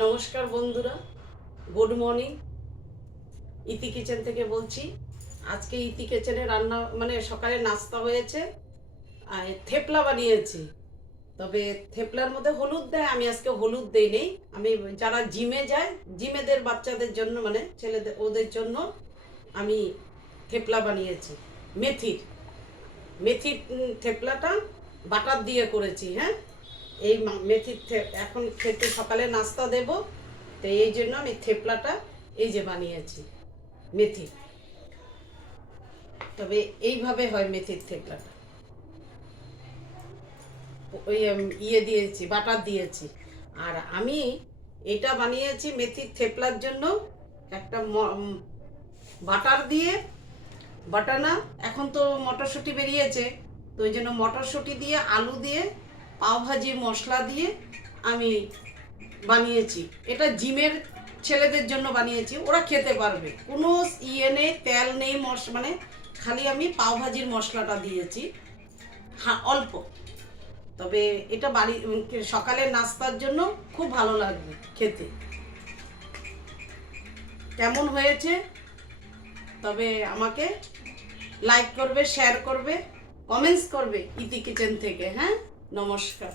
নমস্কার বন্ধুরা, good morning. ইতি কিচেন থেকে বলছি। আজকে ইতি কিচেনে রান্না সকালে নাস্তা হয়েছে, আর থেপলা বানিয়েছি। তবে থেপলার মধ্যে হলুদ দেয়, আমি আজকে হলুদ দেই নেই। আমি যারা জিমে যায়, জিমেদের বাচ্চাদের জন্য ছেলেদের ওদের জন্য আমি থেপলা বানিয়েছি। মেথির মেথির থেপলাটা বাটার দিয়ে করেছি। হ্যাঁ, এই মেথির এখন খেতে সকালে নাস্তা দেব, তো এই জন্য আমি থেপলাটা এই যে বানিয়েছি মেথি। তবে এইভাবে হয় মেথির থেপলাটা, ওই ইয়ে দিয়েছি, বাটার দিয়েছি। আর আমি এটা বানিয়েছি মেথির থেপলার জন্য একটা বাটার দিয়ে, বাটানা এখন তো মটরশুঁটি বেরিয়েছে, তো ওই জন্য মটরশুঁটি দিয়ে, আলু দিয়ে, পাওভাজির মশলা দিয়ে আমি বানিয়েছি। এটা জিমের ছেলেদের জন্য বানিয়েছি, ওরা খেতে পারবে, কোনো ইয়ে নেই, তেল নেই, খালি আমি পাওভাজির মশলাটা দিয়েছি, হ্যাঁ অল্প। তবে এটা সকালের নাস্তার জন্য খুব ভালো লাগবে খেতে। কেমন হয়েছে তবে আমাকে লাইক করবে, শেয়ার করবে, কমেন্টস করবে ইতি কিচেন থেকে। হ্যাঁ, নমস্কার।